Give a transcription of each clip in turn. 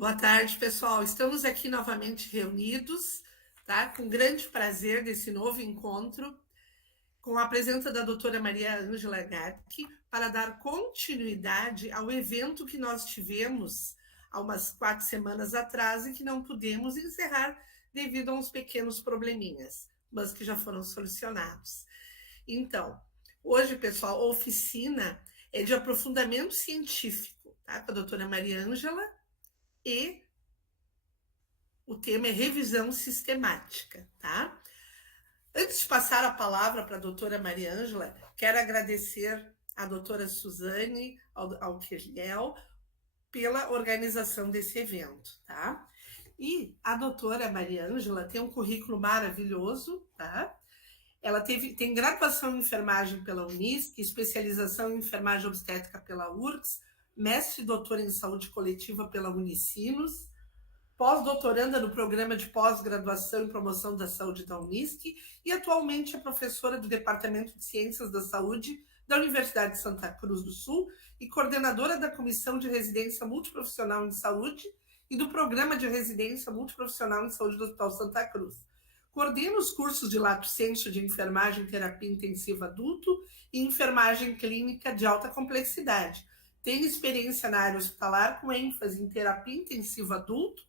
Boa tarde, pessoal. Estamos aqui novamente reunidos, tá? Com grande prazer desse novo encontro, com a presença da doutora Maria Ângela Gatke, para dar continuidade ao evento que nós tivemos há umas 4 semanas atrás e que não pudemos encerrar devido a uns pequenos probleminhas, mas que já foram solucionados. Então, hoje, pessoal, a oficina é de aprofundamento científico, tá? Com a doutora Maria Ângela, e o tema é revisão sistemática, tá? Antes de passar a palavra para a doutora Maria Ângela, quero agradecer à doutora Suzane Alqueliel pela organização desse evento, tá? E a doutora Maria Ângela tem um currículo maravilhoso, tá? Ela tem graduação em enfermagem pela Unisc, especialização em enfermagem obstétrica pela URGS, mestre e doutora em saúde coletiva pela Unicinos, pós-doutoranda no programa de pós-graduação em promoção da saúde da Unisc e atualmente é professora do Departamento de Ciências da Saúde da Universidade de Santa Cruz do Sul e coordenadora da Comissão de Residência Multiprofissional em Saúde e do Programa de Residência Multiprofissional em Saúde do Hospital Santa Cruz. Coordena os cursos de Lato Sensu de Enfermagem e Terapia Intensiva Adulto e Enfermagem Clínica de Alta Complexidade. Tem experiência na área hospitalar com ênfase em Terapia Intensiva Adulto,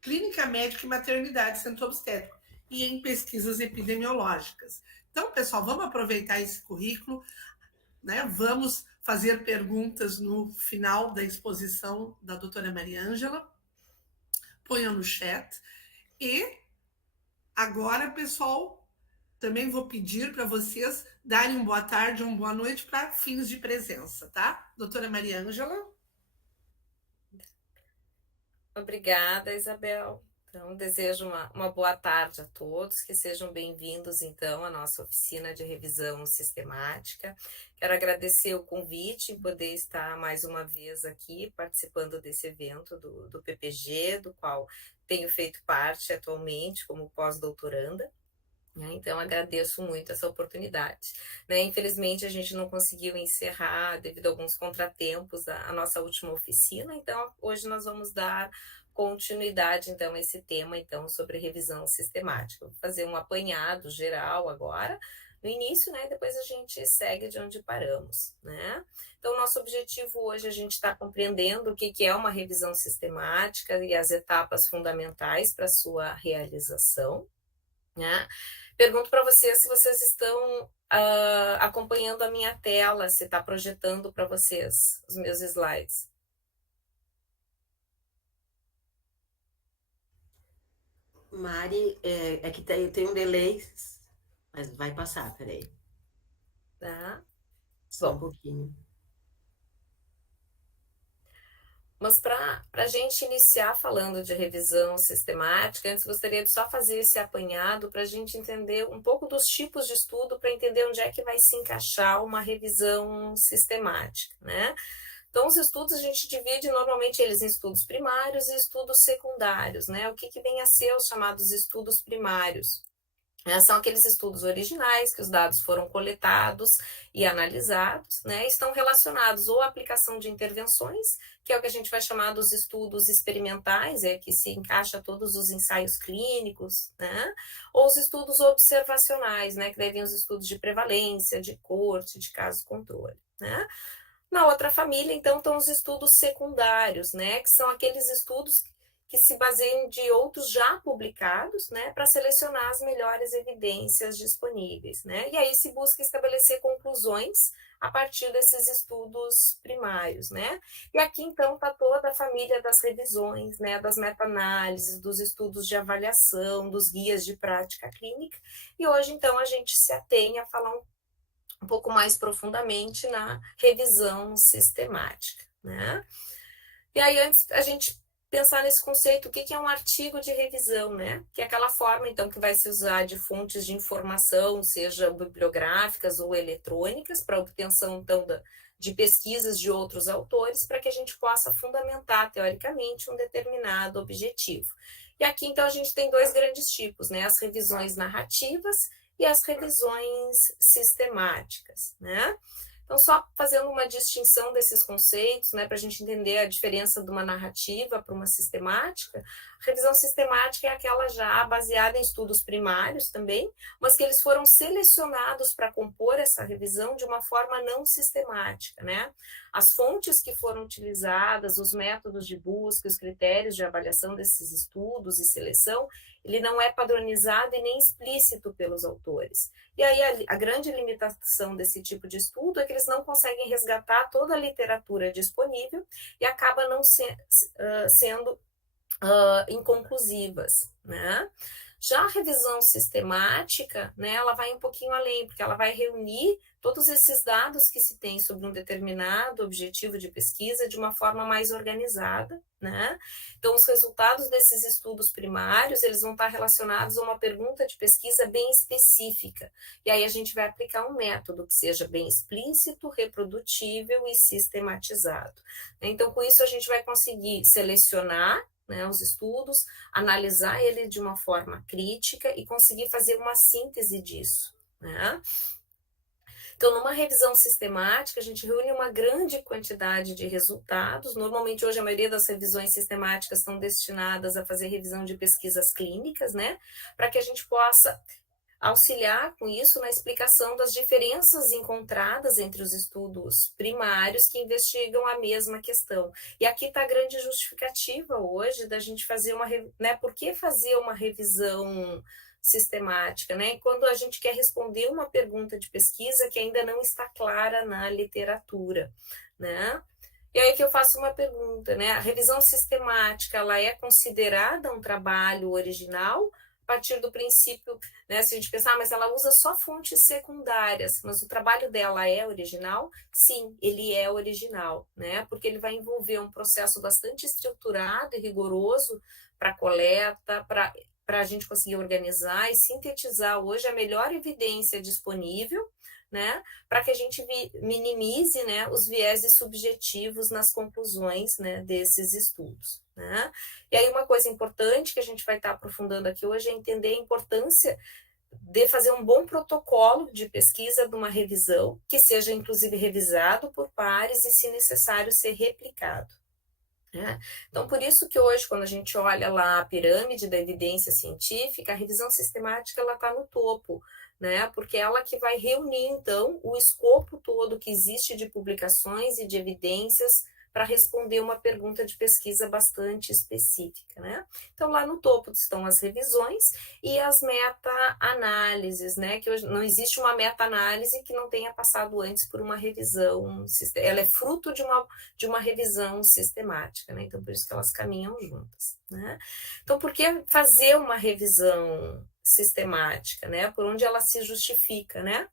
Clínica Médica e Maternidade Centro Obstétrico e em pesquisas epidemiológicas. Então, pessoal, vamos aproveitar esse currículo, né? Vamos fazer perguntas no final da exposição da doutora Maria Ângela. Ponham no chat. E agora, pessoal, também vou pedir para vocês darem uma boa tarde ou uma boa noite para fins de presença, tá? Doutora Maria Ângela. Obrigada, Isabel. Então, desejo uma boa tarde a todos, que sejam bem-vindos, então, à nossa oficina de revisão sistemática. Quero agradecer o convite em poder estar mais uma vez aqui, participando desse evento do PPG, do qual tenho feito parte atualmente como pós-doutoranda. Então, agradeço muito essa oportunidade. Infelizmente, a gente não conseguiu encerrar, devido a alguns contratempos, a nossa última oficina, então hoje nós vamos dar continuidade, então, a esse tema, então, sobre revisão sistemática. Vou fazer um apanhado geral agora, no início, e depois a gente segue de onde paramos, Então, nosso objetivo hoje, a gente está compreendendo o que é uma revisão sistemática e as etapas fundamentais para a sua realização, Pergunto para vocês se vocês estão acompanhando a minha tela, se está projetando para vocês os meus slides. Mari, é que tem um delay, mas vai passar, peraí. Tá? Só um pouquinho. Mas para a gente iniciar falando de revisão sistemática, antes gostaria de só fazer esse apanhado para a gente entender um pouco dos tipos de estudo, para entender onde é que vai se encaixar uma revisão sistemática, Então, os estudos a gente divide normalmente eles em estudos primários e estudos secundários, O que vem a ser os chamados estudos primários? São aqueles estudos originais que os dados foram coletados e analisados, estão relacionados ou à aplicação de intervenções, que é o que a gente vai chamar dos estudos experimentais, que se encaixa todos os ensaios clínicos, ou os estudos observacionais, que devem os estudos de prevalência, de corte, de caso-controle, Na outra família, então, estão os estudos secundários, que são aqueles estudos que se baseiam de outros já publicados, para selecionar as melhores evidências disponíveis, E aí se busca estabelecer conclusões a partir desses estudos primários, E aqui, então, está toda a família das revisões, das meta-análises, dos estudos de avaliação, dos guias de prática clínica, e hoje, então, a gente se atém a falar um pouco mais profundamente na revisão sistemática, E aí, antes a gente pensar nesse conceito, o que é um artigo de revisão, Que é aquela forma, então, que vai se usar de fontes de informação, seja bibliográficas ou eletrônicas, para obtenção, então, de pesquisas de outros autores, para que a gente possa fundamentar, teoricamente, um determinado objetivo. E aqui, então, a gente tem dois grandes tipos, As revisões narrativas e as revisões sistemáticas, Então, só fazendo uma distinção desses conceitos, né, para a gente entender a diferença de uma narrativa para uma sistemática, a revisão sistemática é aquela já baseada em estudos primários também, mas que eles foram selecionados para compor essa revisão de uma forma não sistemática, né? As fontes que foram utilizadas, os métodos de busca, os critérios de avaliação desses estudos e seleção, ele não é padronizado e nem explícito pelos autores. E aí a grande limitação desse tipo de estudo é que eles não conseguem resgatar toda a literatura disponível e acaba não sendo inconclusivas, né? Já a revisão sistemática, né, ela vai um pouquinho além, porque ela vai reunir todos esses dados que se tem sobre um determinado objetivo de pesquisa de uma forma mais organizada, né? Então, os resultados desses estudos primários, eles vão estar relacionados a uma pergunta de pesquisa bem específica. E aí a gente vai aplicar um método que seja bem explícito, reprodutível e sistematizado. Então, com isso, a gente vai conseguir selecionar, né, os estudos, analisar ele de uma forma crítica e conseguir fazer uma síntese disso, né? Então, numa revisão sistemática, a gente reúne uma grande quantidade de resultados. Normalmente, hoje, a maioria das revisões sistemáticas estão destinadas a fazer revisão de pesquisas clínicas, né? Para que a gente possa auxiliar com isso na explicação das diferenças encontradas entre os estudos primários que investigam a mesma questão. E aqui está a grande justificativa hoje da gente fazer né, por que fazer uma revisão sistemática, né? Quando a gente quer responder uma pergunta de pesquisa que ainda não está clara na literatura, né? E aí que eu faço uma pergunta, né? A revisão sistemática, ela é considerada um trabalho original a partir do princípio, né, se a gente pensar, mas ela usa só fontes secundárias, mas o trabalho dela é original? Sim, ele é original, né, porque ele vai envolver um processo bastante estruturado e rigoroso para coleta, para a gente conseguir organizar e sintetizar hoje a melhor evidência disponível, né, para que a gente minimize, né, os vieses subjetivos nas conclusões, né, desses estudos, né? E aí uma coisa importante que a gente vai estar aprofundando aqui hoje é entender a importância de fazer um bom protocolo de pesquisa de uma revisão, que seja inclusive revisado por pares e, se necessário, ser replicado. Né? Então, por isso que hoje, quando a gente olha lá a pirâmide da evidência científica, a revisão sistemática ela está no topo, né? Porque é ela que vai reunir, então, o escopo todo que existe de publicações e de evidências para responder uma pergunta de pesquisa bastante específica, né? Então, lá no topo estão as revisões e as meta-análises, né? Que hoje não existe uma meta-análise que não tenha passado antes por uma revisão, ela é fruto de uma revisão sistemática, né? Então, por isso que elas caminham juntas, né? Então, por que fazer uma revisão sistemática, né? Por onde ela se justifica, né?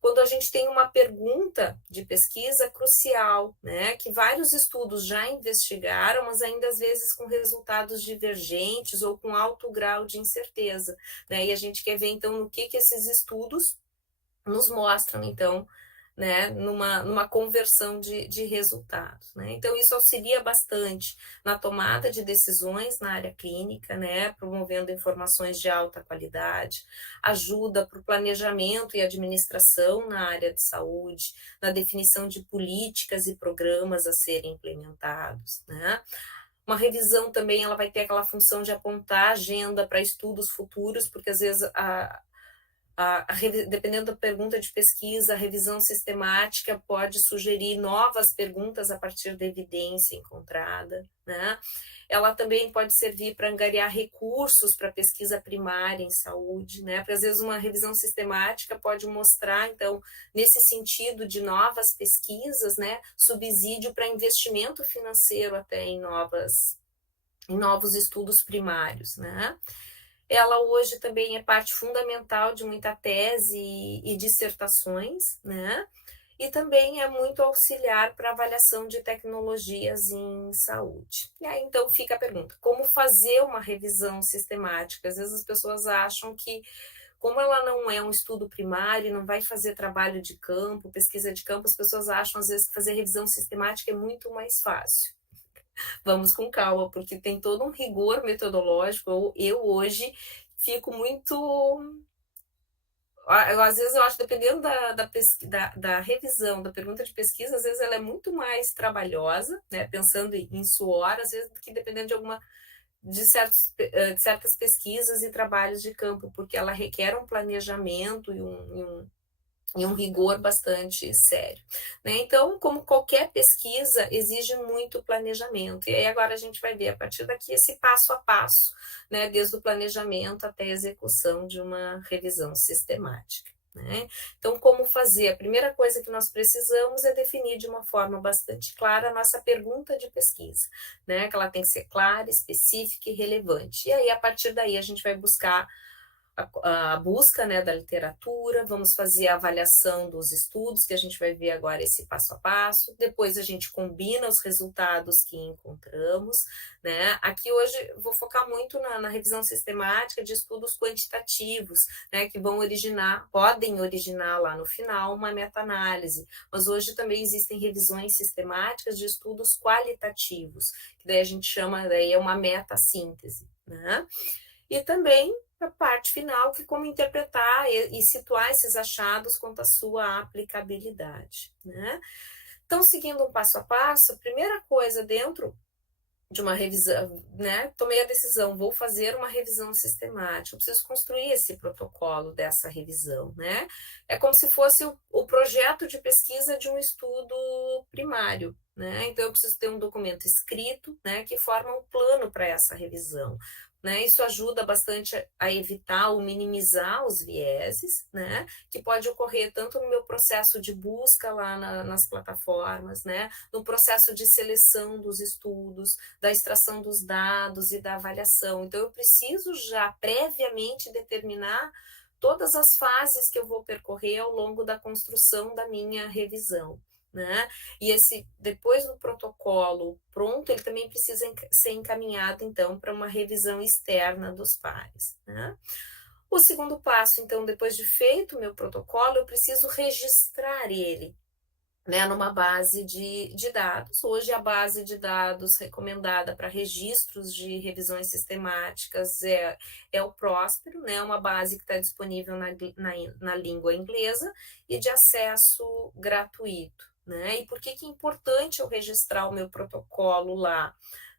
Quando a gente tem uma pergunta de pesquisa crucial, né, que vários estudos já investigaram, mas ainda às vezes com resultados divergentes ou com alto grau de incerteza, né, e a gente quer ver então no que esses estudos nos mostram, então, né, numa conversão de resultados, né? Então, isso auxilia bastante na tomada de decisões na área clínica, né, promovendo informações de alta qualidade, ajuda para o planejamento e administração na área de saúde, na definição de políticas e programas a serem implementados, né? Uma revisão também, ela vai ter aquela função de apontar a agenda para estudos futuros, porque às vezes dependendo da pergunta de pesquisa, a revisão sistemática pode sugerir novas perguntas a partir da evidência encontrada, né? Ela também pode servir para angariar recursos para pesquisa primária em saúde, né? Porque às vezes uma revisão sistemática pode mostrar, então, nesse sentido de novas pesquisas, né, subsídio para investimento financeiro até em novos estudos primários, né? Ela hoje também é parte fundamental de muita tese e dissertações, né? E também é muito auxiliar para avaliação de tecnologias em saúde. E aí, então, fica a pergunta, como fazer uma revisão sistemática? Às vezes as pessoas acham que, como ela não é um estudo primário, não vai fazer trabalho de campo, pesquisa de campo, as pessoas acham, às vezes, que fazer revisão sistemática é muito mais fácil. Vamos com calma, porque tem todo um rigor metodológico. Eu hoje fico muito às vezes eu acho, dependendo da revisão, da pergunta de pesquisa, às vezes ela é muito mais trabalhosa, né, pensando em suor, às vezes, do que dependendo de certas pesquisas e trabalhos de campo, porque ela requer um planejamento e um rigor bastante sério, né? Então, como qualquer pesquisa, exige muito planejamento. E aí agora a gente vai ver a partir daqui esse passo a passo, né? Desde o planejamento até a execução de uma revisão sistemática. Né? Então, como fazer? A primeira coisa que nós precisamos é definir de uma forma bastante clara a nossa pergunta de pesquisa, né? Que ela tem que ser clara, específica e relevante. E aí, a partir daí, a gente vai buscar a busca, né, da literatura, vamos fazer a avaliação dos estudos, que a gente vai ver agora esse passo a passo, depois a gente combina os resultados que encontramos, né? Aqui hoje vou focar muito na revisão sistemática de estudos quantitativos, né, que podem originar lá no final uma meta-análise, mas hoje também existem revisões sistemáticas de estudos qualitativos, que daí a gente chama, daí é uma meta-síntese, né? E também a parte final, que como interpretar e situar esses achados quanto à sua aplicabilidade, né? Então, seguindo um passo a passo, a primeira coisa dentro de uma revisão, né? Tomei a decisão, vou fazer uma revisão sistemática, eu preciso construir esse protocolo dessa revisão, né? É como se fosse o projeto de pesquisa de um estudo primário, né? Então, eu preciso ter um documento escrito, né, que forma um plano para essa revisão. Né, isso ajuda bastante a evitar ou minimizar os vieses, né, que pode ocorrer tanto no meu processo de busca lá nas plataformas, né, no processo de seleção dos estudos, da extração dos dados e da avaliação. Então, eu preciso já previamente determinar todas as fases que eu vou percorrer ao longo da construção da minha revisão. Né? E depois do protocolo pronto, ele também precisa ser encaminhado, então, para uma revisão externa dos pares. Né? O segundo passo, então, depois de feito o meu protocolo, eu preciso registrar ele, né, numa base de dados. Hoje, a base de dados recomendada para registros de revisões sistemáticas é o Próspero, né, uma base que está disponível na língua inglesa e de acesso gratuito. Né? E por que é importante eu registrar o meu protocolo lá?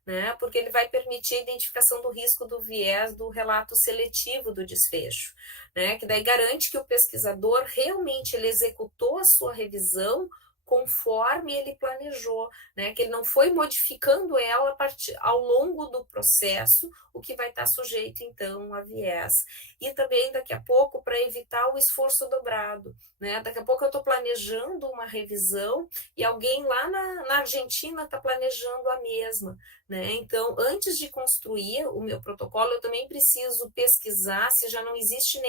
Né? Porque ele vai permitir a identificação do risco do viés do relato seletivo do desfecho, né? Que daí garante que o pesquisador realmente ele executou a sua revisão conforme ele planejou, né? Que ele não foi modificando ela ao longo do processo, o que vai estar sujeito, então, a viés. E também, daqui a pouco, para evitar o esforço dobrado, né? Daqui a pouco eu estou planejando uma revisão e alguém lá na Argentina está planejando a mesma, né? Então, antes de construir o meu protocolo, eu também preciso pesquisar se já não existe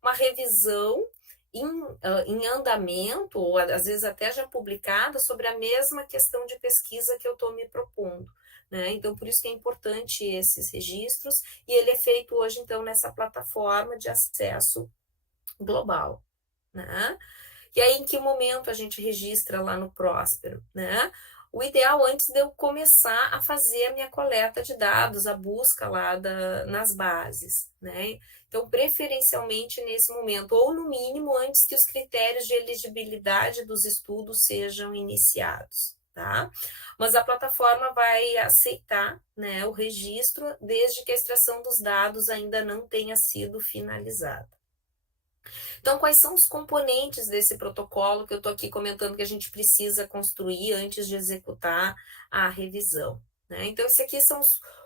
uma revisão em andamento, ou às vezes até já publicada, sobre a mesma questão de pesquisa que eu estou me propondo. Né? Então, por isso que é importante esses registros, e ele é feito hoje, então, nessa plataforma de acesso global. Né? E aí, em que momento a gente registra lá no Próspero? Né? O ideal antes de eu começar a fazer a minha coleta de dados, a busca lá nas bases, né? Então, preferencialmente nesse momento, ou no mínimo antes que os critérios de elegibilidade dos estudos sejam iniciados, tá? Mas a plataforma vai aceitar, né, o registro desde que a extração dos dados ainda não tenha sido finalizada. Então, quais são os componentes desse protocolo que eu estou aqui comentando que a gente precisa construir antes de executar a revisão? Né? Então, esses aqui são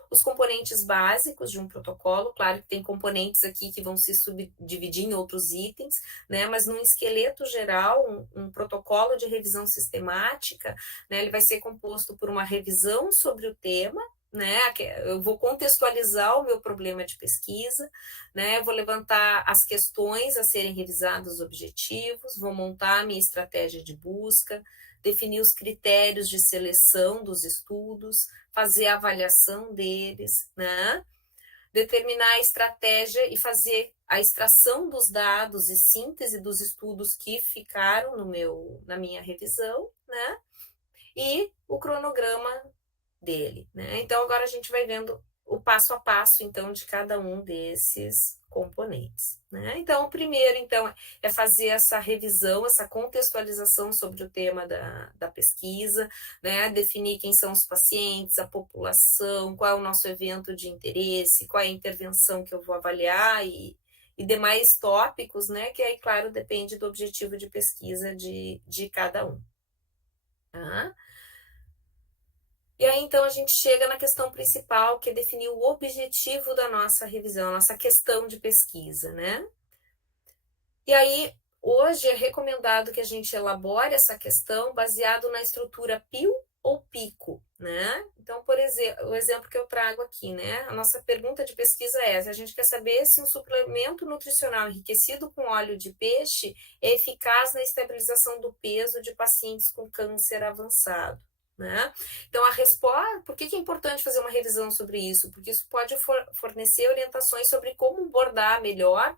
os componentes básicos de um protocolo. Claro que tem componentes aqui que vão se subdividir em outros itens, né? Mas num esqueleto geral, um protocolo de revisão sistemática, né? Ele vai ser composto por uma revisão sobre o tema, né? Eu vou contextualizar o meu problema de pesquisa, né? Eu vou levantar as questões a serem revisadas, os objetivos, vou montar a minha estratégia de busca, definir os critérios de seleção dos estudos, fazer a avaliação deles, né? Determinar a estratégia e fazer a extração dos dados e síntese dos estudos que ficaram na minha revisão, né? E o cronograma dele, né? Então agora a gente vai vendo o passo a passo, então, de cada um desses componentes, né? Então, o primeiro, então, é fazer essa revisão, essa contextualização sobre o tema da pesquisa, né? Definir quem são os pacientes, a população, qual é o nosso evento de interesse, qual é a intervenção que eu vou avaliar e demais tópicos, né? Que aí, claro, depende do objetivo de pesquisa de cada um. Tá? E aí, então, a gente chega na questão principal, que é definir o objetivo da nossa revisão, a nossa questão de pesquisa, né? E aí, hoje é recomendado que a gente elabore essa questão baseado na estrutura PIL ou PICO, né? Então, por exemplo, o exemplo que eu trago aqui, né? A nossa pergunta de pesquisa é essa: a gente quer saber se um suplemento nutricional enriquecido com óleo de peixe é eficaz na estabilização do peso de pacientes com câncer avançado. Né? Então, a resposta, por que é importante fazer uma revisão sobre isso? Porque isso pode fornecer orientações sobre como abordar melhor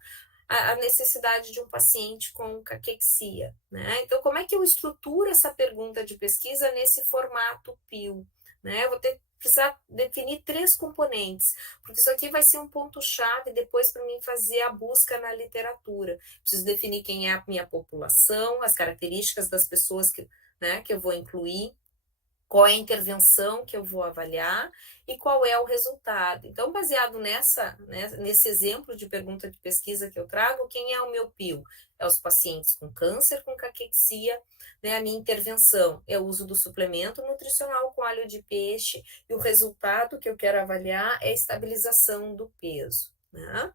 a necessidade de um paciente com caquexia. Né? Então, como é que eu estruturo essa pergunta de pesquisa nesse formato PIL? Né? Eu vou precisar definir 3 componentes, porque isso aqui vai ser um ponto-chave depois para mim fazer a busca na literatura. Preciso definir quem é a minha população, as características das pessoas que eu vou incluir, qual é a intervenção que eu vou avaliar e qual é o resultado. Então, baseado nesse exemplo de pergunta de pesquisa que eu trago, quem é o meu PIL? É os pacientes com câncer, com caquexia, né? A minha intervenção é o uso do suplemento nutricional com óleo de peixe e o resultado que eu quero avaliar é a estabilização do peso, né?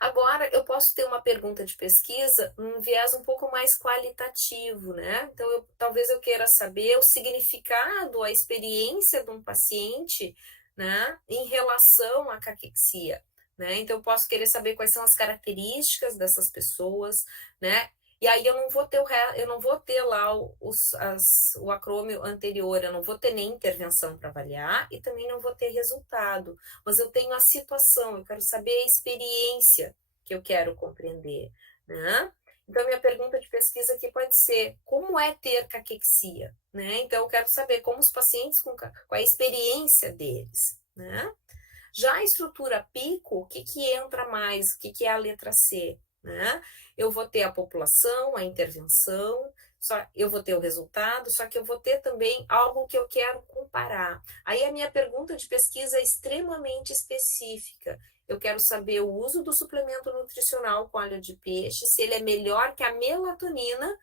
Agora, eu posso ter uma pergunta de pesquisa num viés um pouco mais qualitativo, né? Então, talvez eu queira saber o significado, a experiência de um paciente, né, em relação à caquexia, né? Então, eu posso querer saber quais são as características dessas pessoas, né? E aí eu não vou ter lá o acrônimo anterior, eu não vou ter nem intervenção para avaliar e também não vou ter resultado, mas eu tenho a situação, eu quero saber a experiência que eu quero compreender, né? Então, minha pergunta de pesquisa aqui pode ser: como é ter caquexia? Né? Então, eu quero saber como os pacientes, qual é a experiência deles, né? Já a estrutura PICO, o que entra mais? O que é a letra C? Né? Eu vou ter a população, a intervenção, eu vou ter o resultado, só que eu vou ter também algo que eu quero comparar. Aí a minha pergunta de pesquisa é extremamente específica. Eu quero saber o uso do suplemento nutricional com óleo de peixe, se ele é melhor que a melatonina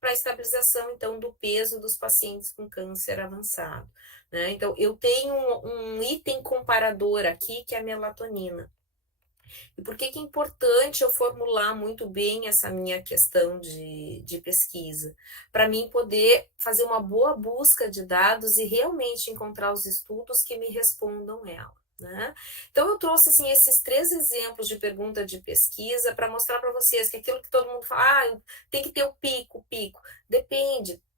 para a estabilização, então, do peso dos pacientes com câncer avançado. Né? Então, eu tenho um item comparador aqui, que é a melatonina. E por que é importante eu formular muito bem essa minha questão de pesquisa? Para mim poder fazer uma boa busca de dados e realmente encontrar os estudos que me respondam ela. Né? Então, eu trouxe assim, esses 3 exemplos de pergunta de pesquisa para mostrar para vocês que aquilo que todo mundo fala, tem que ter o pico.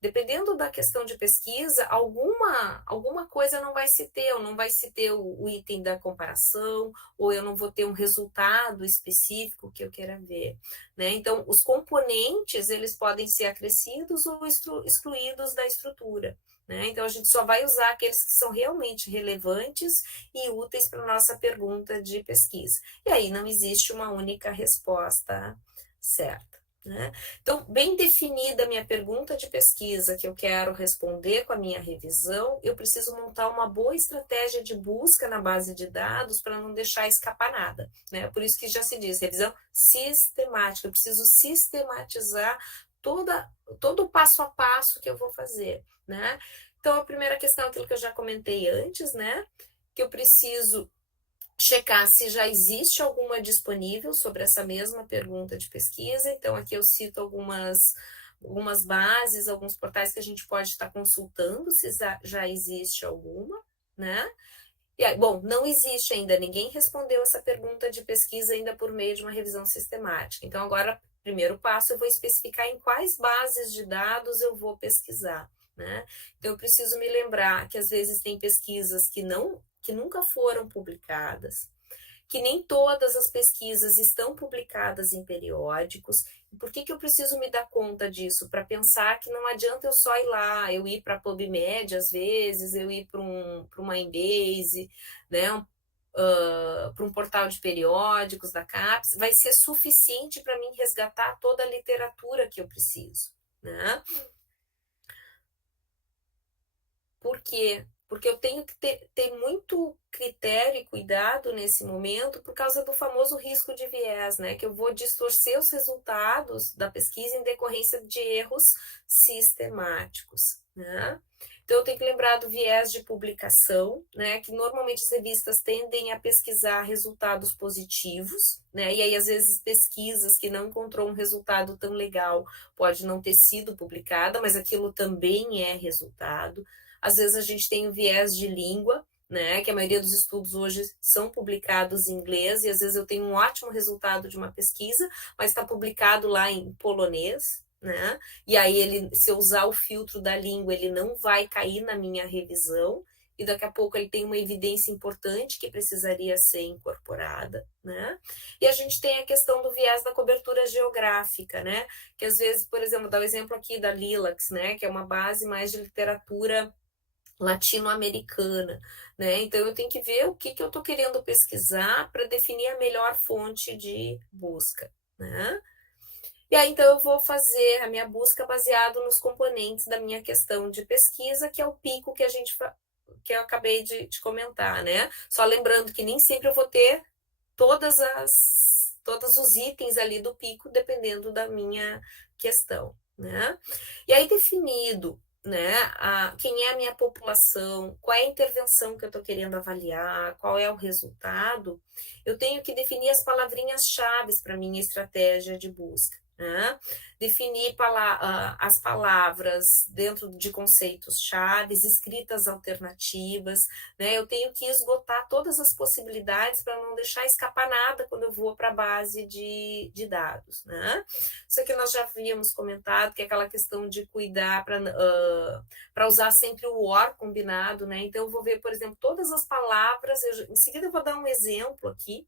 Dependendo da questão de pesquisa, alguma coisa não vai se ter, ou não vai se ter o item da comparação, ou eu não vou ter um resultado específico que eu queira ver. Né? Então, os componentes, eles podem ser acrescidos ou excluídos da estrutura. Né? Então, a gente só vai usar aqueles que são realmente relevantes e úteis para a nossa pergunta de pesquisa. E aí não existe uma única resposta certa. Né? Então, bem definida a minha pergunta de pesquisa que eu quero responder com a minha revisão, eu preciso montar uma boa estratégia de busca na base de dados para não deixar escapar nada. Né? Por isso que já se diz revisão sistemática, eu preciso sistematizar todo o passo a passo que eu vou fazer. Né? Então, a primeira questão é aquilo que eu já comentei antes, né? Que eu preciso checar se já existe alguma disponível sobre essa mesma pergunta de pesquisa. Então, aqui eu cito algumas bases, alguns portais que a gente pode estar consultando, se já existe alguma, né? E aí, bom, não existe ainda, ninguém respondeu essa pergunta de pesquisa ainda por meio de uma revisão sistemática. Então, agora, primeiro passo, eu vou especificar em quais bases de dados eu vou pesquisar. Né? Então, eu preciso me lembrar que às vezes tem pesquisas que nunca foram publicadas, que nem todas as pesquisas estão publicadas em periódicos, Por que eu preciso me dar conta disso? Para pensar que não adianta eu só ir lá, eu ir para a PubMed às vezes, eu ir para uma Embase, né? Para um portal de periódicos da CAPES, vai ser suficiente para mim resgatar toda a literatura que eu preciso, né? Por quê? Porque eu tenho que ter muito critério e cuidado nesse momento por causa do famoso risco de viés, né? Que eu vou distorcer os resultados da pesquisa em decorrência de erros sistemáticos, né? Então, eu tenho que lembrar do viés de publicação, né? Que normalmente as revistas tendem a pesquisar resultados positivos, né? E aí, às vezes, pesquisas que não encontrou um resultado tão legal pode não ter sido publicada, mas aquilo também é resultado. Às vezes a gente tem o viés de língua, né, que a maioria dos estudos hoje são publicados em inglês, e às vezes eu tenho um ótimo resultado de uma pesquisa, mas está publicado lá em polonês, né? E aí ele, se eu usar o filtro da língua, ele não vai cair na minha revisão, e daqui a pouco ele tem uma evidência importante que precisaria ser incorporada, né? E a gente tem a questão do viés da cobertura geográfica, né? Que às vezes, por exemplo, dá o exemplo aqui da Lilacs, né? Que é uma base mais de literatura latino-americana, né? Então eu tenho que ver o que eu estou querendo pesquisar para definir a melhor fonte de busca, né? E aí então eu vou fazer a minha busca baseado nos componentes da minha questão de pesquisa, que é o pico que eu acabei de comentar, né? Só lembrando que nem sempre eu vou ter todos os itens ali do pico, dependendo da minha questão, né? E aí definido, né, quem é a minha população, qual é a intervenção que eu estou querendo avaliar, qual é o resultado, eu tenho que definir as palavrinhas-chave para minha estratégia de busca. Né? Definir as palavras dentro de conceitos chaves, escritas alternativas, né? Eu tenho que esgotar todas as possibilidades para não deixar escapar nada quando eu vou para a base de dados, né? Isso aqui nós já havíamos comentado, que é aquela questão de cuidar para usar sempre o OR combinado, né? Então eu vou ver, por exemplo, todas as palavras, em seguida eu vou dar um exemplo aqui,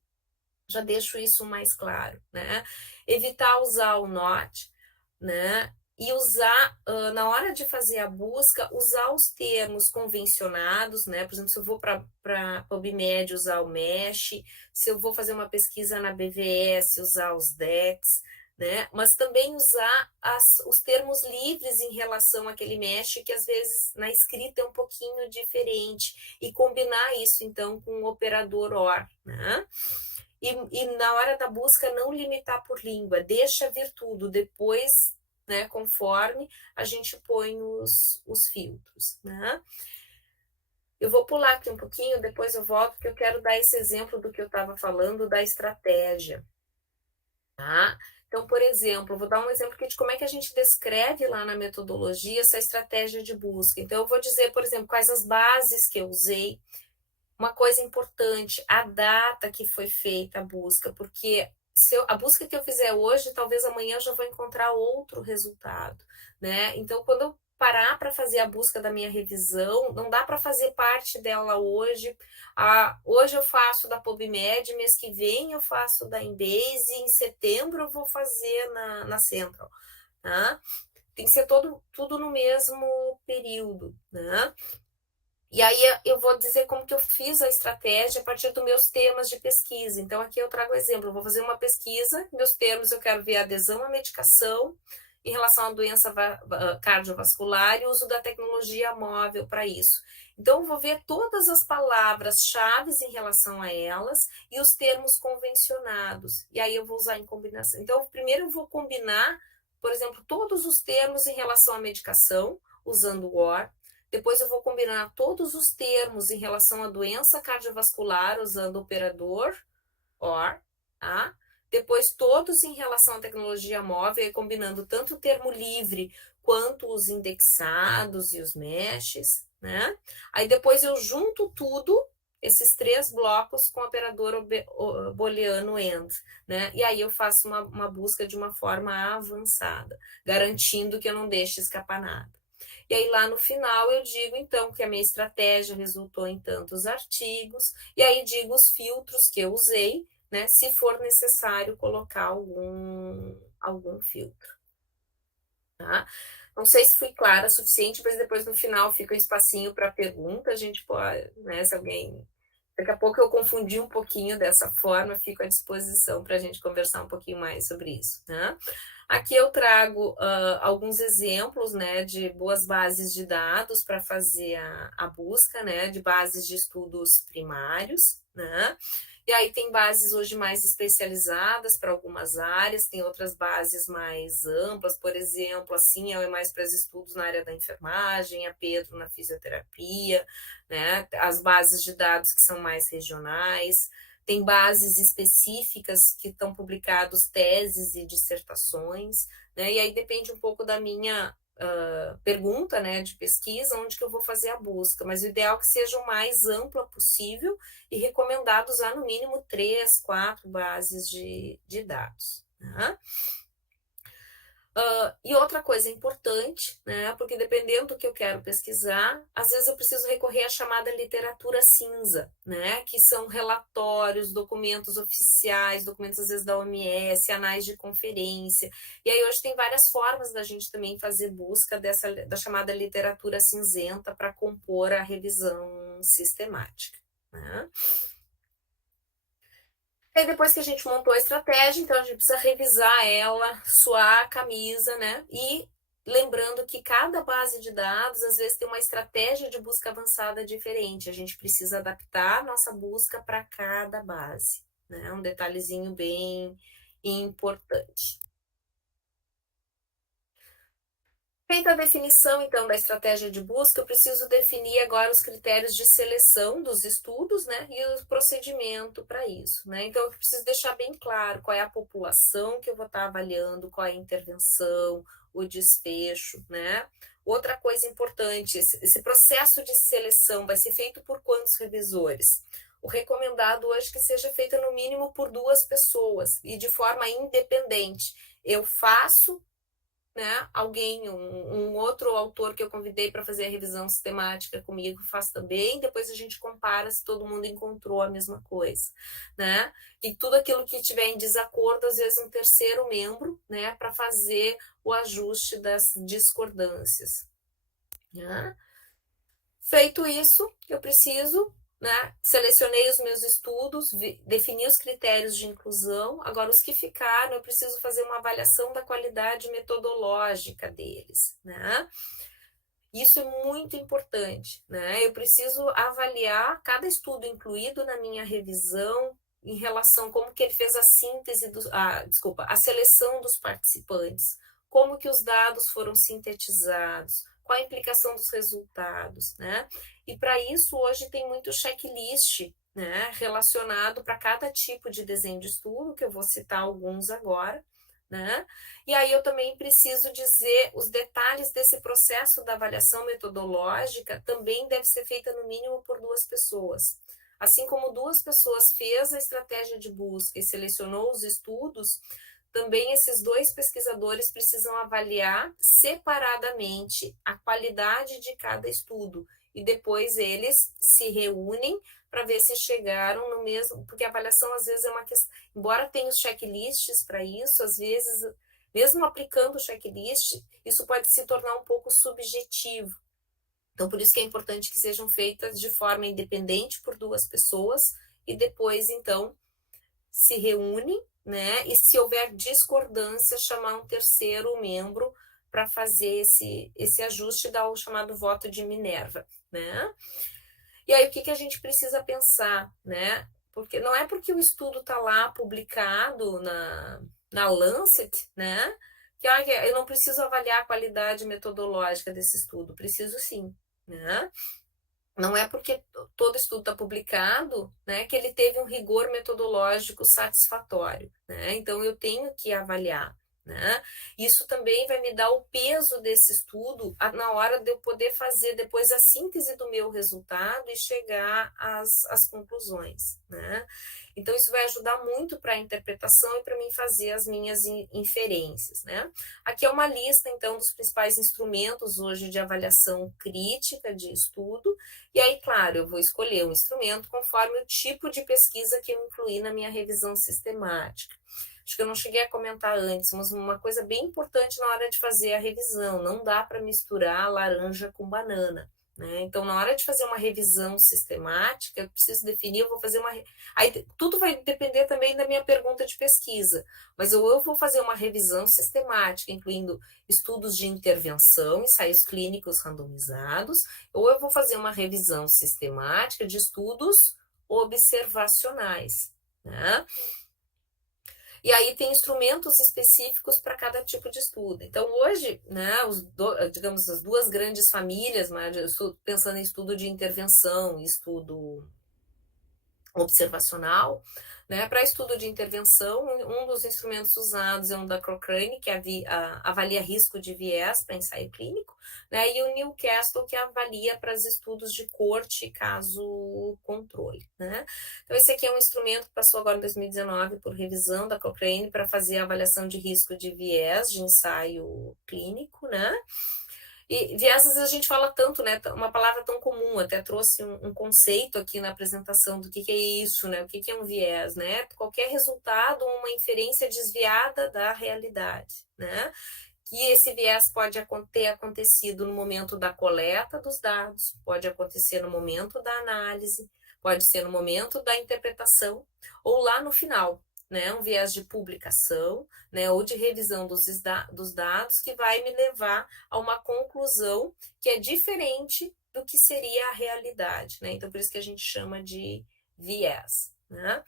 já deixo isso mais claro, né? Evitar usar o not, né? E usar, na hora de fazer a busca, usar os termos convencionados, né? Por exemplo, se eu vou para PubMed, usar o MESH, se eu vou fazer uma pesquisa na BVS, usar os DEX, né? Mas também usar os termos livres em relação àquele MESH, que às vezes na escrita é um pouquinho diferente, e combinar isso, então, com o operador OR, né? E na hora da busca não limitar por língua, deixa vir tudo, depois, né, conforme a gente põe os filtros, né? Eu vou pular aqui um pouquinho, depois eu volto, porque eu quero dar esse exemplo do que eu estava falando da estratégia, tá? Então, por exemplo, eu vou dar um exemplo aqui de como é que a gente descreve lá na metodologia essa estratégia de busca. Então, eu vou dizer, por exemplo, quais as bases que eu usei. Uma coisa importante, a data que foi feita a busca, porque a busca que eu fizer hoje, talvez amanhã eu já vou encontrar outro resultado, né? Então, quando eu parar para fazer a busca da minha revisão, não dá para fazer parte dela hoje. Hoje eu faço da PubMed, mês que vem eu faço da Embase, em setembro eu vou fazer na Central, tá? Tem que ser tudo no mesmo período, né? E aí eu vou dizer como que eu fiz a estratégia a partir dos meus temas de pesquisa. Então, aqui eu trago exemplo. Eu vou fazer uma pesquisa, meus termos eu quero ver adesão à medicação em relação à doença cardiovascular e uso da tecnologia móvel para isso. Então, eu vou ver todas as palavras-chave em relação a elas e os termos convencionados. E aí eu vou usar em combinação. Então, primeiro eu vou combinar, por exemplo, todos os termos em relação à medicação, usando o OR. Depois eu vou combinar todos os termos em relação à doença cardiovascular usando o operador OR, tá? Depois todos em relação à tecnologia móvel, combinando tanto o termo livre quanto os indexados e os meshes, né? Aí depois eu junto tudo, esses 3 blocos, com o operador booleano AND, né? E aí eu faço uma busca de uma forma avançada, garantindo que eu não deixe escapar nada. E aí lá no final eu digo então que a minha estratégia resultou em tantos artigos, e aí digo os filtros que eu usei, né, se for necessário colocar algum filtro. Tá? Não sei se fui clara o suficiente, mas depois no final fica um espacinho para pergunta, a gente pode, né, se alguém... Daqui a pouco eu confundi um pouquinho dessa forma, fico à disposição para a gente conversar um pouquinho mais sobre isso. Né? Aqui eu trago alguns exemplos, né, de boas bases de dados para fazer a busca, né, de bases de estudos primários, né? E aí tem bases hoje mais especializadas para algumas áreas, tem outras bases mais amplas, por exemplo, assim, é mais para os estudos na área da enfermagem, a Pedro na fisioterapia, né? As bases de dados que são mais regionais, tem bases específicas que estão publicados teses e dissertações, né? E aí depende um pouco da minha pergunta, né, de pesquisa, onde que eu vou fazer a busca, mas o ideal é que seja o mais ampla possível e recomendado usar no mínimo 3, 4 bases de dados. Né? E outra coisa importante, né, porque dependendo do que eu quero pesquisar, às vezes eu preciso recorrer à chamada literatura cinza, né, que são relatórios, documentos oficiais, documentos às vezes da OMS, anais de conferência, e aí hoje tem várias formas da gente também fazer busca da chamada literatura cinzenta para compor a revisão sistemática. Né? E depois que a gente montou a estratégia, então a gente precisa revisar ela, suar a camisa, né? E lembrando que cada base de dados, às vezes, tem uma estratégia de busca avançada diferente. A gente precisa adaptar a nossa busca para cada base, né? Um detalhezinho bem importante. Feita a definição, então, da estratégia de busca, eu preciso definir agora os critérios de seleção dos estudos, né, e o procedimento para isso, né? Então, eu preciso deixar bem claro qual é a população que eu vou estar avaliando, qual é a intervenção, o desfecho, né? Outra coisa importante, esse processo de seleção vai ser feito por quantos revisores? O recomendado hoje é que seja feito no mínimo por 2 pessoas e de forma independente. Eu faço, né? Alguém, um outro autor que eu convidei para fazer a revisão sistemática comigo faz também, depois a gente compara se todo mundo encontrou a mesma coisa, né? E tudo aquilo que tiver em desacordo, às vezes um terceiro membro, né, para fazer o ajuste das discordâncias. Né? Feito isso, eu preciso, né, selecionei os meus estudos, defini os critérios de inclusão, agora os que ficaram, eu preciso fazer uma avaliação da qualidade metodológica deles, né? Isso é muito importante, né? Eu preciso avaliar cada estudo incluído na minha revisão em relação como que ele fez a síntese, a seleção dos participantes, como que os dados foram sintetizados, qual a implicação dos resultados, né? E para isso hoje tem muito checklist, né, relacionado para cada tipo de desenho de estudo, que eu vou citar alguns agora, né? E aí eu também preciso dizer os detalhes desse processo da avaliação metodológica também deve ser feita no mínimo por 2 pessoas. Assim como 2 pessoas fez a estratégia de busca e selecionou os estudos, também esses 2 pesquisadores precisam avaliar separadamente a qualidade de cada estudo e depois eles se reúnem para ver se chegaram no mesmo, porque a avaliação às vezes é uma questão, embora tenha os checklists para isso, às vezes, mesmo aplicando o checklist, isso pode se tornar um pouco subjetivo. Então, por isso que é importante que sejam feitas de forma independente por 2 pessoas e depois, então, se reúnem, né? E se houver discordância, chamar um terceiro membro para fazer esse ajuste, dar o chamado voto de Minerva, né? E aí, o que a gente precisa pensar, né? Porque não é porque o estudo está lá publicado na Lancet, né? Que eu não preciso avaliar a qualidade metodológica desse estudo. Preciso sim, né? Não é porque todo estudo está publicado, né, que ele teve um rigor metodológico satisfatório, né? Então, eu tenho que avaliar. Né? Isso também vai me dar o peso desse estudo na hora de eu poder fazer depois a síntese do meu resultado e chegar às conclusões. Né? Então, isso vai ajudar muito para a interpretação e para mim fazer as minhas inferências. Né? Aqui é uma lista, então, dos principais instrumentos hoje de avaliação crítica de estudo. E aí, claro, eu vou escolher um instrumento conforme o tipo de pesquisa que eu incluí na minha revisão sistemática. acho que eu não cheguei a comentar antes, mas uma coisa bem importante na hora de fazer a revisão, não dá para misturar laranja com banana. Né? Então, na hora de fazer uma revisão sistemática, eu preciso definir, eu vou fazer uma. Aí tudo vai depender também da minha pergunta de pesquisa, mas ou eu vou fazer uma revisão sistemática, incluindo estudos de intervenção, ensaios clínicos randomizados, ou eu vou fazer uma revisão sistemática de estudos observacionais. Né? E aí tem instrumentos específicos para cada tipo de estudo. Então, hoje, né, digamos, as duas grandes famílias, mas pensando em estudo de intervenção e estudo observacional, né? Para estudo de intervenção, um dos instrumentos usados é um da Cochrane, que avalia risco de viés para ensaio clínico, né? E o Newcastle, que avalia para os estudos de corte e caso controle, né? Então, esse aqui é um instrumento que passou agora em 2019 por revisão da Cochrane para fazer a avaliação de risco de viés de ensaio clínico, né? E vieses a gente fala tanto, né? Uma palavra tão comum, até trouxe um conceito aqui na apresentação do que é isso, né? O que é um viés, né? Qualquer resultado, uma inferência desviada da realidade, né? Que esse viés pode ter acontecido no momento da coleta dos dados, pode acontecer no momento da análise, pode ser no momento da interpretação, ou lá no final, né? Um viés de publicação, né? Ou de revisão dos dados que vai me levar a uma conclusão que é diferente do que seria a realidade, né? Então, por isso que a gente chama de viés, né?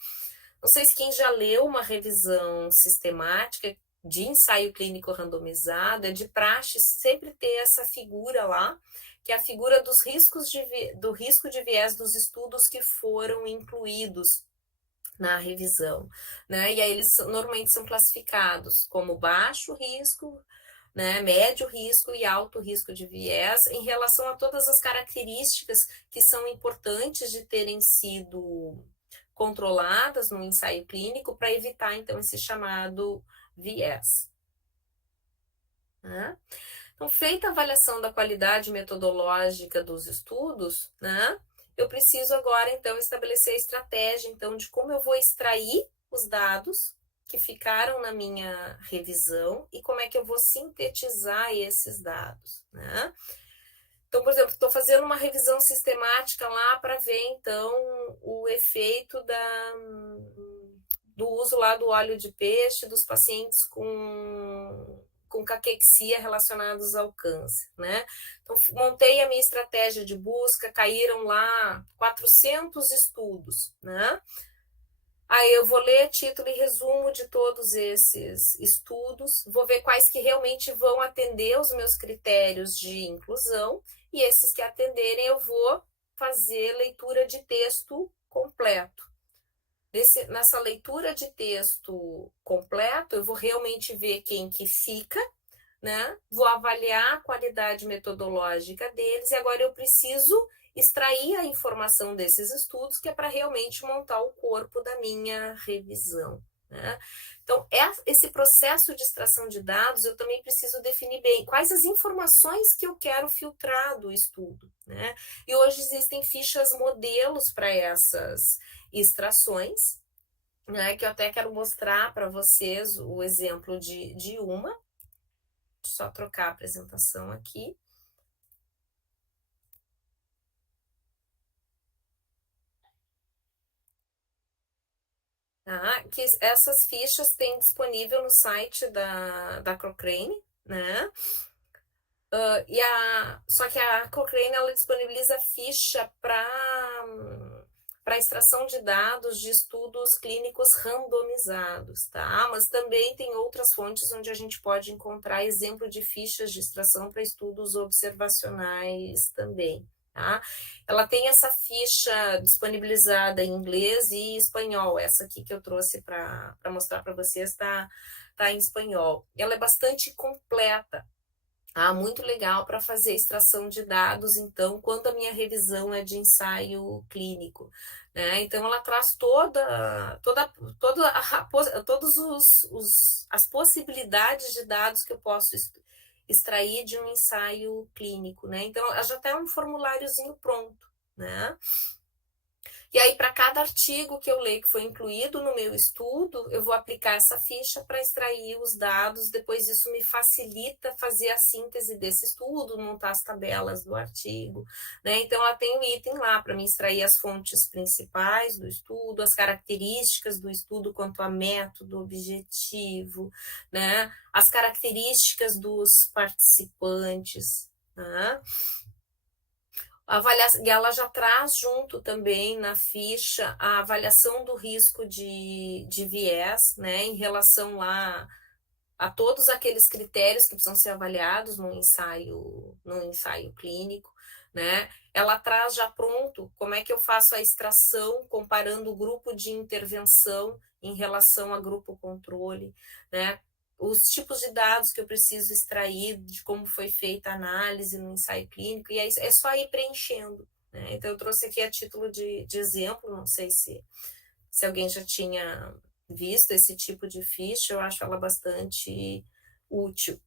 Não sei se quem já leu uma revisão sistemática de ensaio clínico randomizado, é de praxe sempre ter essa figura lá, que é a figura dos do risco de viés dos estudos que foram incluídos na revisão, né? E aí eles normalmente são classificados como baixo risco, né, médio risco e alto risco de viés, em relação a todas as características que são importantes de terem sido controladas no ensaio clínico para evitar, então, esse chamado viés. Né? Então, feita a avaliação da qualidade metodológica dos estudos, né, eu preciso agora, então, estabelecer a estratégia, então, de como eu vou extrair os dados que ficaram na minha revisão e como é que eu vou sintetizar esses dados, né? Então, por exemplo, estou fazendo uma revisão sistemática lá para ver, então, o efeito do uso lá do óleo de peixe dos pacientes com caquexia relacionados ao câncer, né? Então, montei a minha estratégia de busca, caíram lá 400 estudos, né? Aí eu vou ler título e resumo de todos esses estudos, vou ver quais que realmente vão atender os meus critérios de inclusão, e esses que atenderem eu vou fazer leitura de texto completo. Nessa leitura de texto completo, eu vou realmente ver quem que fica, né? Vou avaliar a qualidade metodológica deles, e agora eu preciso extrair a informação desses estudos, que é para realmente montar o corpo da minha revisão. Né? Então, esse processo de extração de dados, eu também preciso definir bem quais as informações que eu quero filtrar do estudo. Né? E hoje existem fichas modelos para essas extrações, né? Que eu até quero mostrar para vocês o exemplo de uma. Deixa eu só trocar a apresentação aqui. Tá? Que essas fichas tem disponível no site da Cochrane, né? Só que a Cochrane ela disponibiliza ficha para extração de dados de estudos clínicos randomizados, tá? Mas também tem outras fontes onde a gente pode encontrar exemplo de fichas de extração para estudos observacionais também. Tá? Ela tem essa ficha disponibilizada em inglês e espanhol. Essa aqui que eu trouxe para mostrar para vocês está em espanhol. Ela é bastante completa, tá? Muito legal para fazer extração de dados, então, quando a minha revisão é de ensaio clínico. Né? Então, ela traz todas as possibilidades de dados que eu posso extrair de um ensaio clínico, né? Então, ela já tem um formuláriozinho pronto, né? E aí, para cada artigo que eu leio que foi incluído no meu estudo, eu vou aplicar essa ficha para extrair os dados. Depois, isso me facilita fazer a síntese desse estudo, montar as tabelas do artigo, né? Então, ela tem um item lá para me extrair as fontes principais do estudo, as características do estudo quanto a método, objetivo, né? As características dos participantes, né? E ela já traz junto também na ficha a avaliação do risco de viés, né, em relação lá a todos aqueles critérios que precisam ser avaliados no ensaio clínico, né? Ela traz já pronto como é que eu faço a extração comparando o grupo de intervenção em relação a grupo controle, né? Os tipos de dados que eu preciso extrair, de como foi feita a análise no ensaio clínico, e é só ir preenchendo, né? Então, eu trouxe aqui a título de exemplo, não sei se alguém já tinha visto esse tipo de ficha, eu acho ela bastante útil.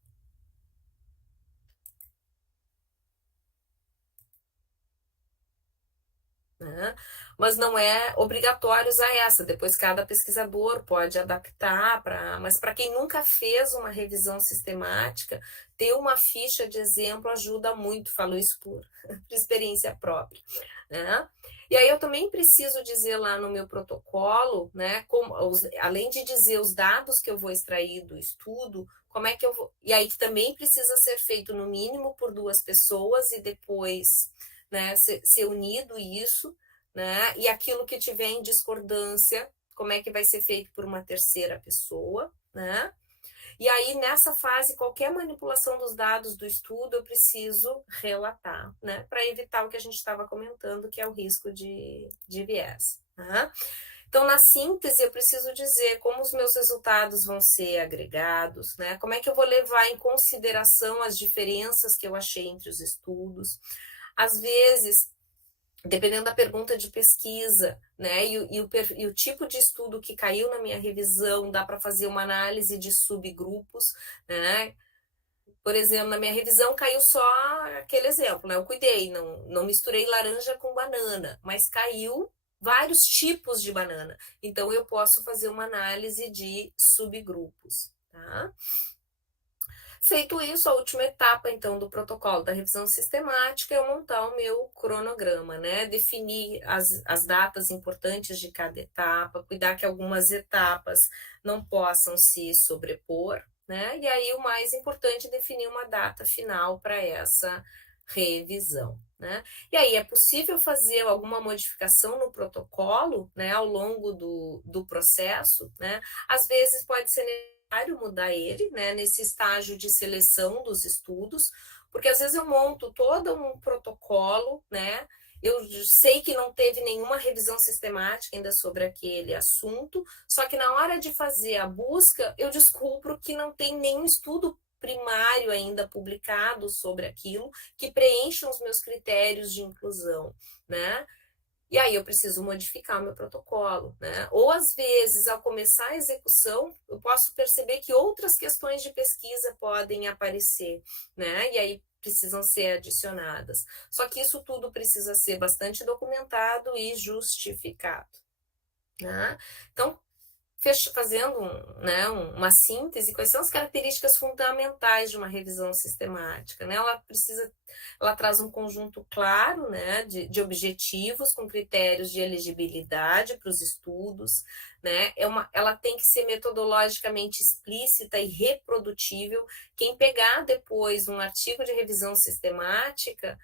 Né? Mas não é obrigatório usar essa, depois cada pesquisador pode adaptar, mas para quem nunca fez uma revisão sistemática, ter uma ficha de exemplo ajuda muito, falo isso por experiência própria. Né? E aí eu também preciso dizer lá no meu protocolo, né, além de dizer os dados que eu vou extrair do estudo, como é que eu vou... E aí que também precisa ser feito no mínimo por 2 pessoas e depois, né, ser unido isso, né, e aquilo que tiver em discordância, como é que vai ser feito por uma terceira pessoa, né? E aí, nessa fase, qualquer manipulação dos dados do estudo, eu preciso relatar, né? Para evitar o que a gente estava comentando, que é o risco de viés. Né? Então, na síntese, eu preciso dizer como os meus resultados vão ser agregados, né? Como é que eu vou levar em consideração as diferenças que eu achei entre os estudos. Às vezes, dependendo da pergunta de pesquisa, né, e o tipo de estudo que caiu na minha revisão, dá para fazer uma análise de subgrupos, né? Por exemplo, na minha revisão caiu só aquele exemplo, né? Eu cuidei, não misturei laranja com banana, mas caiu vários tipos de banana. Então, eu posso fazer uma análise de subgrupos, tá? Feito isso, a última etapa, então, do protocolo da revisão sistemática é eu montar o meu cronograma, né? Definir as datas importantes de cada etapa, cuidar que algumas etapas não possam se sobrepor, né? E aí, o mais importante é definir uma data final para essa revisão, né? E aí, é possível fazer alguma modificação no protocolo, né? Ao longo do processo, né? Às vezes pode ser necessário mudar ele, né, nesse estágio de seleção dos estudos, porque às vezes eu monto todo um protocolo, né, eu sei que não teve nenhuma revisão sistemática ainda sobre aquele assunto, só que na hora de fazer a busca, eu descubro que não tem nenhum estudo primário ainda publicado sobre aquilo que preencha os meus critérios de inclusão, né? E aí eu preciso modificar o meu protocolo, né? Ou às vezes, ao começar a execução, eu posso perceber que outras questões de pesquisa podem aparecer, né? E aí precisam ser adicionadas. Só que isso tudo precisa ser bastante documentado e justificado, né? Então, fazendo né, uma síntese, quais são as características fundamentais de uma revisão sistemática, né? Ela traz um conjunto claro, né, de objetivos com critérios de elegibilidade para os estudos, né? Ela tem que ser metodologicamente explícita e reprodutível. Quem pegar depois um artigo de revisão sistemática,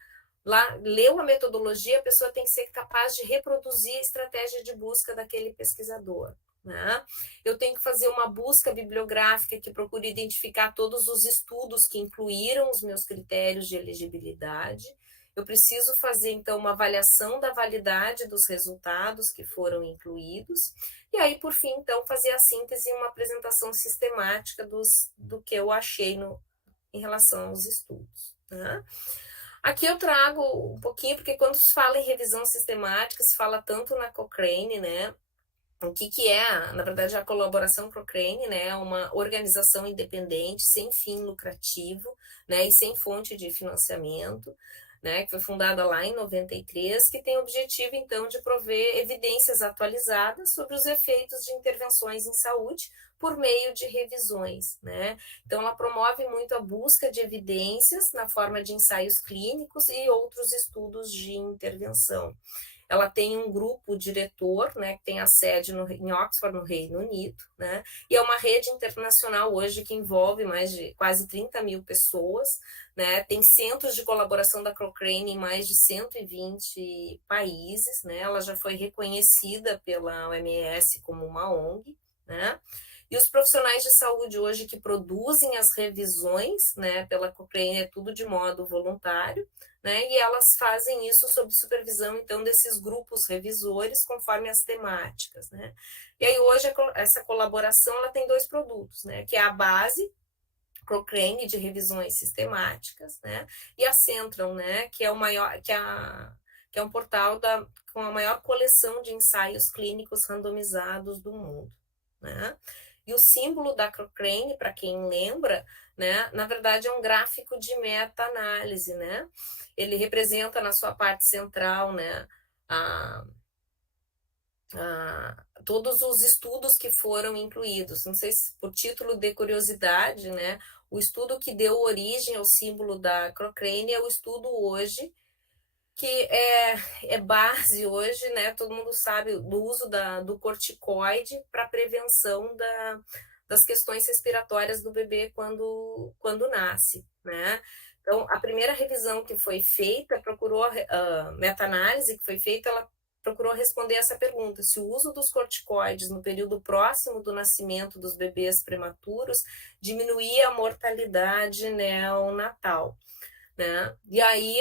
lá, leu a metodologia, a pessoa tem que ser capaz de reproduzir a estratégia de busca daquele pesquisador. Né? Eu tenho que fazer uma busca bibliográfica que procure identificar todos os estudos que incluíram os meus critérios de elegibilidade. Eu preciso fazer, então, uma avaliação da validade dos resultados que foram incluídos. E aí, por fim, então, fazer a síntese e uma apresentação sistemática do que eu achei em relação aos estudos. Né? Aqui eu trago um pouquinho, porque quando se fala em revisão sistemática, se fala tanto na Cochrane, né? O que é, na verdade, a colaboração Cochrane, né? É uma organização independente, sem fim lucrativo, né? E sem fonte de financiamento, né, que foi fundada lá em 93, que tem o objetivo, então, de prover evidências atualizadas sobre os efeitos de intervenções em saúde por meio de revisões, né? Então, ela promove muito a busca de evidências na forma de ensaios clínicos e outros estudos de intervenção. Ela tem um grupo diretor, né, que tem a sede em Oxford, no Reino Unido, né, e é uma rede internacional hoje que envolve mais de quase 30 mil pessoas, né, tem centros de colaboração da Cochrane em mais de 120 países, né, ela já foi reconhecida pela OMS como uma ONG, né, e os profissionais de saúde hoje que produzem as revisões, né, pela Cochrane é tudo de modo voluntário, né, e elas fazem isso sob supervisão, então, desses grupos revisores, conforme as temáticas, né. E aí, hoje, essa colaboração, ela tem 2 produtos, né, que é a base Cochrane de revisões sistemáticas, né, e a Central, né, que é o maior, que é um portal com a maior coleção de ensaios clínicos randomizados do mundo, né. E o símbolo da Cochrane, para quem lembra, né, na verdade é um gráfico de meta-análise, né? Ele representa na sua parte central, né, todos os estudos que foram incluídos. Não sei se por título de curiosidade, né, o estudo que deu origem ao símbolo da Cochrane é o estudo hoje que é base hoje, né? Todo mundo sabe do uso do corticoide para prevenção das questões respiratórias do bebê quando nasce, né? Então, a primeira revisão que foi feita, meta-análise que foi feita, ela procurou responder essa pergunta, se o uso dos corticoides no período próximo do nascimento dos bebês prematuros diminuía a mortalidade neonatal, né? E aí,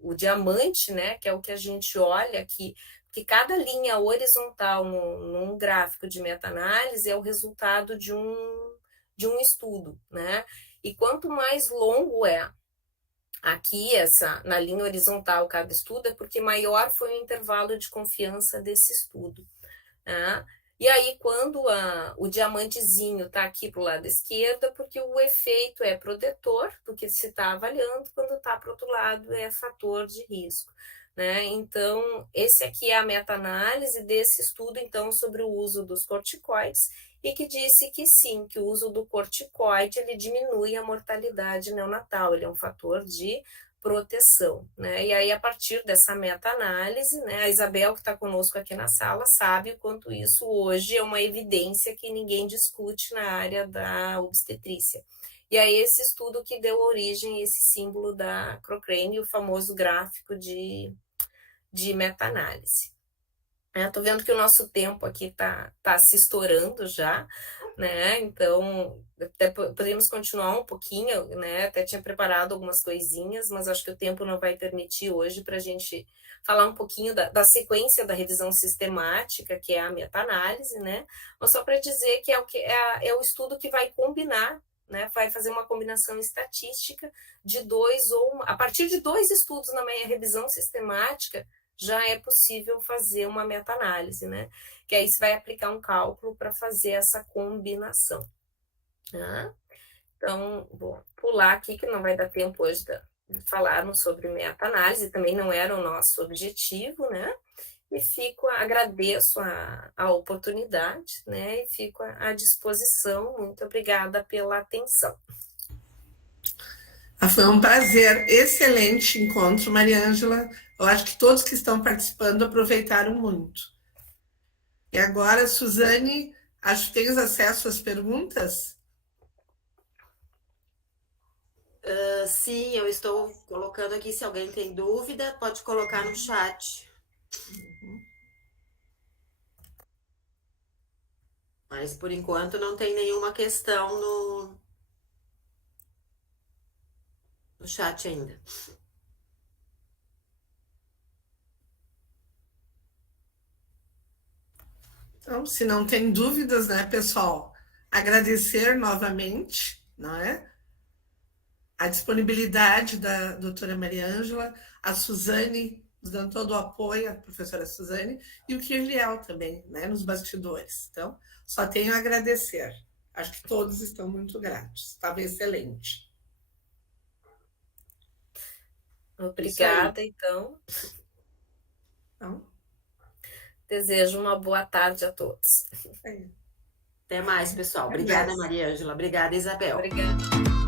o diamante, né, que é o que a gente olha aqui, que cada linha horizontal num gráfico de meta-análise é o resultado de um estudo, né? E quanto mais longo é aqui, na linha horizontal, cada estudo, é porque maior foi o intervalo de confiança desse estudo, né? E aí, quando o diamantezinho está aqui para o lado esquerdo, é porque o efeito é protetor do que se está avaliando, quando está para o outro lado é fator de risco, né? Então, esse aqui é a meta-análise desse estudo, então, sobre o uso dos corticoides, e que disse que sim, que o uso do corticoide, ele diminui a mortalidade neonatal, ele é um fator de proteção, né? E aí, a partir dessa meta-análise, né, a Isabel, que está conosco aqui na sala, sabe o quanto isso hoje é uma evidência que ninguém discute na área da obstetrícia. E aí, esse estudo que deu origem a esse símbolo da Cochrane, o famoso gráfico de meta-análise. Estou vendo que o nosso tempo aqui tá se estourando já, né? Então, até podemos continuar um pouquinho, né? Até tinha preparado algumas coisinhas, mas acho que o tempo não vai permitir hoje para a gente falar um pouquinho da sequência da revisão sistemática, que é a meta-análise, né? Mas só para dizer que é o estudo que vai combinar, né? Vai fazer uma combinação estatística de a partir de 2 estudos na minha revisão sistemática, já é possível fazer uma meta-análise, né? Que aí você vai aplicar um cálculo para fazer essa combinação. Tá? Então, vou pular aqui, que não vai dar tempo hoje de falarmos sobre meta-análise, também não era o nosso objetivo, né? E agradeço a oportunidade, né? E fico à disposição. Muito obrigada pela atenção. Foi um prazer, excelente encontro, Maria Ângela. Eu acho que todos que estão participando aproveitaram muito. E agora, Suzane, acho que tens acesso às perguntas? Sim, eu estou colocando aqui, se alguém tem dúvida, pode colocar no chat. Mas, por enquanto, não tem nenhuma questão no chat ainda. Então, se não tem dúvidas, né, pessoal, agradecer novamente, não é? A disponibilidade da doutora Maria Ângela, a Suzane, nos dando todo o apoio, a professora Suzane, e o Kirliel também, né, nos bastidores. Então, só tenho a agradecer. Acho que todos estão muito gratos. Estava excelente. Obrigada, então. Então, Desejo uma boa tarde a todos. é. Até mais, pessoal. Até Obrigada, mais. Maria Ângela. Obrigada, Isabel. Obrigada.